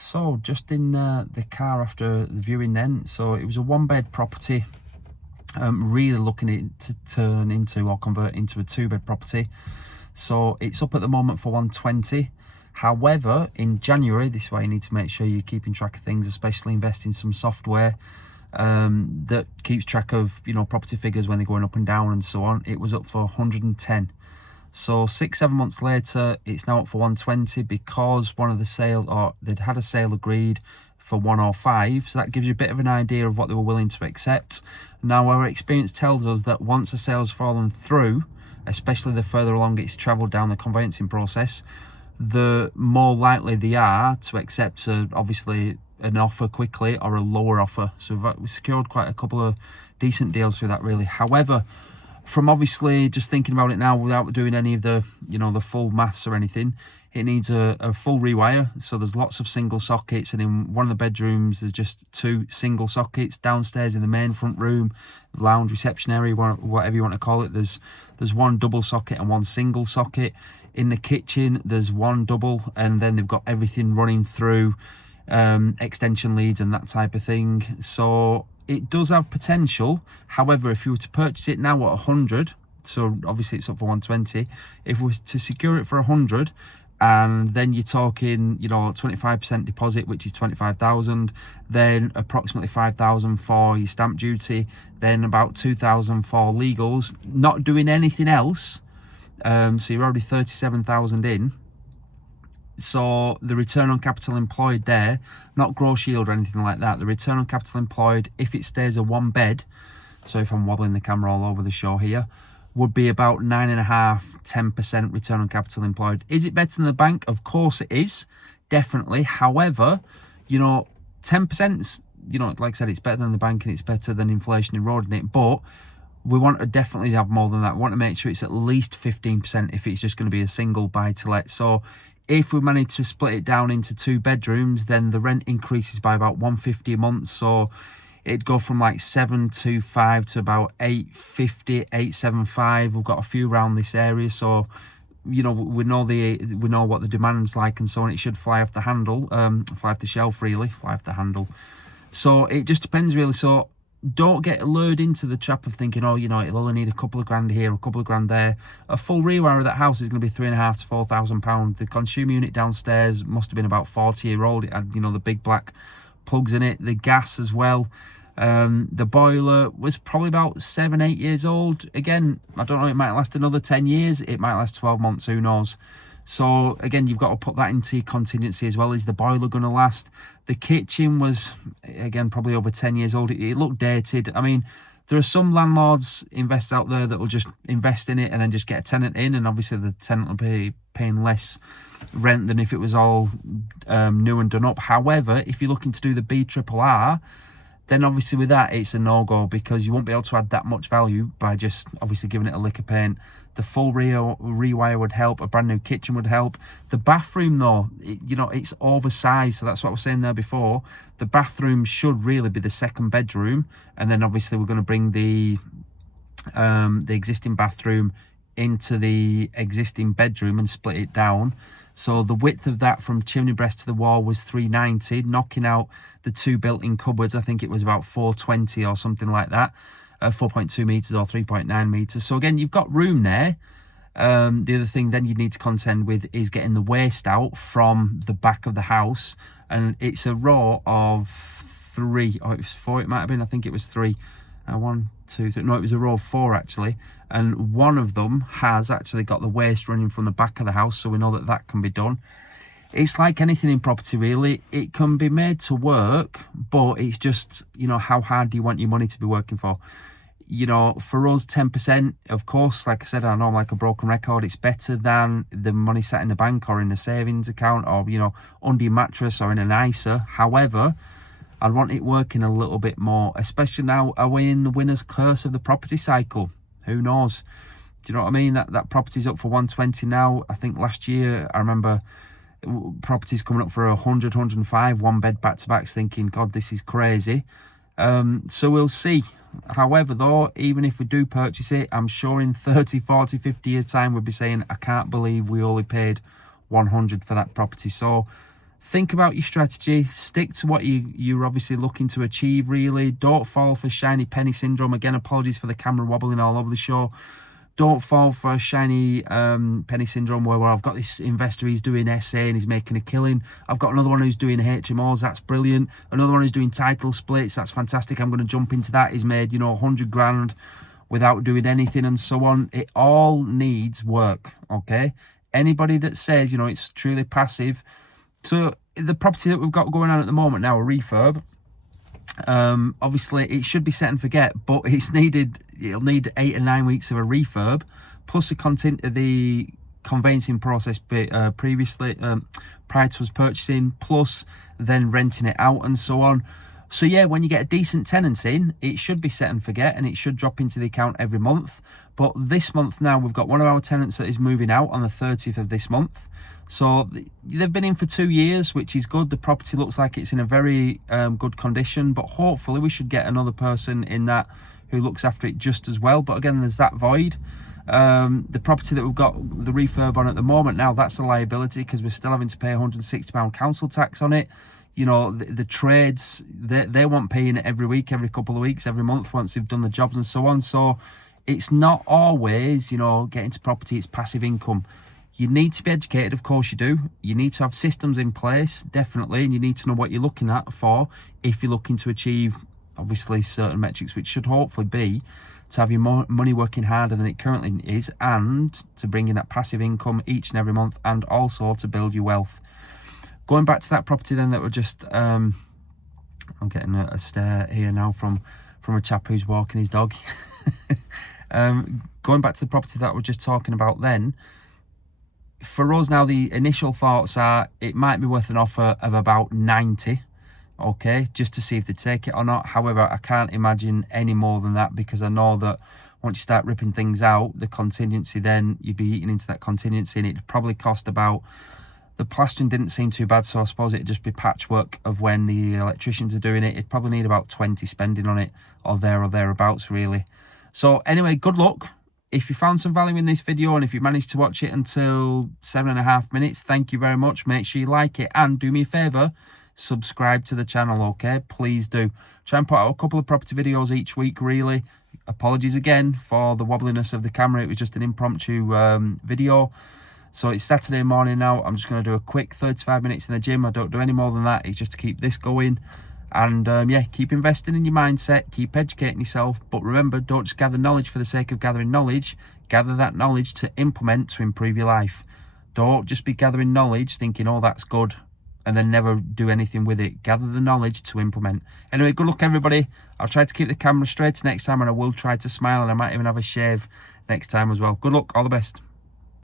So just in the car after the viewing then, so it was a one-bed property, really looking it to turn into or convert into a two-bed property. So it's up at the moment for 120. However, in January, this is why you need to make sure you're keeping track of things, especially invest in some software that keeps track of, property figures when they're going up and down and so on. It was up for 110. So 6-7 months later, it's now up for 120 because one of the sale, or they'd had a sale agreed for 105. So that gives you a bit of an idea of what they were willing to accept. Now, our experience tells us that once a sale's fallen through, especially the further along it's travelled down the conveyancing process, the more likely they are to accept, obviously, an offer quickly or a lower offer. So we've secured quite a couple of decent deals through that, really. However, from obviously just thinking about it now without doing any of the, the full maths or anything, it needs a full rewire. So there's lots of single sockets, and in one of the bedrooms there's just 2 single sockets. Downstairs in the main front room, lounge, reception area, whatever you want to call it, there's 1 double socket and 1 single socket. In the kitchen there's 1 double, and then they've got everything running through extension leads and that type of thing. So it does have potential. However, if you were to purchase it now at 100, so obviously it's up for 120, if we were to secure it for 100, and then you're talking, 25% deposit, which is 25,000, then approximately 5,000 for your stamp duty, then about 2,000 for legals, not doing anything else. So you're already 37,000 in. So the return on capital employed there, not gross yield or anything like that, the return on capital employed, if it stays a 1 bed, so if I'm wobbling the camera all over the show here, would be about 9.5-10% return on capital employed. Is it better than the bank? Of course it is, definitely. However, 10%, like I said, it's better than the bank and it's better than inflation eroding it, but we want to definitely have more than that. We want to make sure it's at least 15% if it's just going to be a single buy to let. So if we manage to split it down into 2 bedrooms, then the rent increases by about 150 a month. So it'd go from like 725 to about 850, 875. We've got a few around this area, so we know what the demand's like and so on. It should fly off the handle, fly off the shelf, really, fly off the handle. So it just depends, really. So don't get lured into the trap of thinking, it'll only need a couple of grand here, a couple of grand there. A full rewire of that house is going to be £3,500 to £4,000. The consumer unit downstairs must have been about 40-year-old. It had, the big black plugs in it, the gas as well. The boiler was probably about 7-8 years old. Again, I don't know, it might last another 10 years, it might last 12 months, who knows. So again, you've got to put that into your contingency as well. Is the boiler going to last? The kitchen was, again, probably over 10 years old. It looked dated. I mean, there are some landlords, investors out there that will just invest in it and then just get a tenant in, and obviously the tenant will be paying less rent than if it was all new and done up. However, if you're looking to do the BRRR, then obviously with that, it's a no-go, because you won't be able to add that much value by just obviously giving it a lick of paint. The full rewire would help. A brand new kitchen would help. The bathroom, though, it's oversized. So that's what I was saying there before. The bathroom should really be the second bedroom. And then obviously we're going to bring the existing bathroom into the existing bedroom and split it down. So the width of that from chimney breast to the wall was 390, knocking out the 2 built-in cupboards. I think it was about 420 or something like that. 4.2 meters or 3.9 meters. So again, you've got room there. The other thing then you need to contend with is getting the waste out from the back of the house. And it's a row of 3, or it was 4, it might have been. I think it was 3. 1, 2, 3. No, it was a row of 4 actually. And one of them has actually got the waste running from the back of the house. So we know that that can be done. It's like anything in property, really. It can be made to work, but it's just, how hard do you want your money to be working for? For us, 10%, of course, like I said, I know I'm like a broken record. It's better than the money sat in the bank or in a savings account or, under your mattress or in an ISA. However, I want it working a little bit more, especially now. Are we in the winner's curse of the property cycle? Who knows? Do you know what I mean? That property's up for 120 now. I think last year, I remember properties coming up for 100, 105, 1 bed back-to-backs, thinking, God, this is crazy. So we'll see. However, though, even if we do purchase it, I'm sure in 30, 40, 50 years' time, we'll be saying, I can't believe we only paid 100 for that property. So think about your strategy, stick to what you're obviously looking to achieve, really. Don't fall for shiny penny syndrome. Again, apologies for the camera wobbling all over the show. Don't fall for shiny penny syndrome where I've got this investor, he's doing SA and he's making a killing. I've got another one who's doing HMOs, that's brilliant. Another one who's doing title splits, that's fantastic. I'm going to jump into that. He's made, 100 grand without doing anything and so on. It all needs work, okay? Anybody that says, it's truly passive. So the property that we've got going on at the moment now, a refurb, obviously it should be set and forget, but it'll need 8 or 9 weeks of a refurb plus the conveyancing process previously prior to us purchasing, plus then renting it out and so on. So yeah, when you get a decent tenant in, it should be set and forget and it should drop into the account every month. But this month now, we've got one of our tenants that is moving out on the 30th of this month. So they've been in for 2 years, which is good. The property looks like it's in a very good condition, but hopefully we should get another person in that who looks after it just as well. But again, there's that void. The property that we've got the refurb on at the moment now, that's a liability because we're still having to pay £160 council tax on it. The trades, they want paying it every week, every couple of weeks, every month once they've done the jobs and so on. So it's not always, getting to property, it's passive income. You need to be educated, of course you do. You need to have systems in place, definitely, and you need to know what you're looking at for if you're looking to achieve, obviously, certain metrics, which should hopefully be to have your money working harder than it currently is and to bring in that passive income each and every month and also to build your wealth. Going back to that property then that we're just, I'm getting a stare here now from a chap who's walking his dog. Going back to the property that we're just talking about then, for us now, the initial thoughts are it might be worth an offer of about 90, okay, just to see if they take it or not. However, I can't imagine any more than that because I know that once you start ripping things out, the contingency, then you'd be eating into that contingency and it'd probably cost about, the plastering didn't seem too bad, so I suppose it'd just be patchwork of when the electricians are doing it. It'd probably need about 20 spending on it or thereabouts, really. So anyway, good luck. If you found some value in this video and if you managed to watch it until 7.5 minutes, thank you very much. Make sure you like it and do me a favour, subscribe to the channel, okay? Please do. Try and put out a couple of property videos each week, really. Apologies again for the wobbliness of the camera. It was just an impromptu video. So it's Saturday morning now. I'm just going to do a quick 35 minutes in the gym. I don't do any more than that. It's just to keep this going. And yeah, keep investing in your mindset, keep educating yourself, but remember, don't just gather knowledge for the sake of gathering knowledge. Gather that knowledge to implement to improve your life. Don't just be gathering knowledge thinking, oh, that's good, and then never do anything with it. Gather the knowledge to implement. Anyway, good luck everybody. I'll try to keep the camera straight next time and I will try to smile and I might even have a shave next time as well. Good luck, all the best.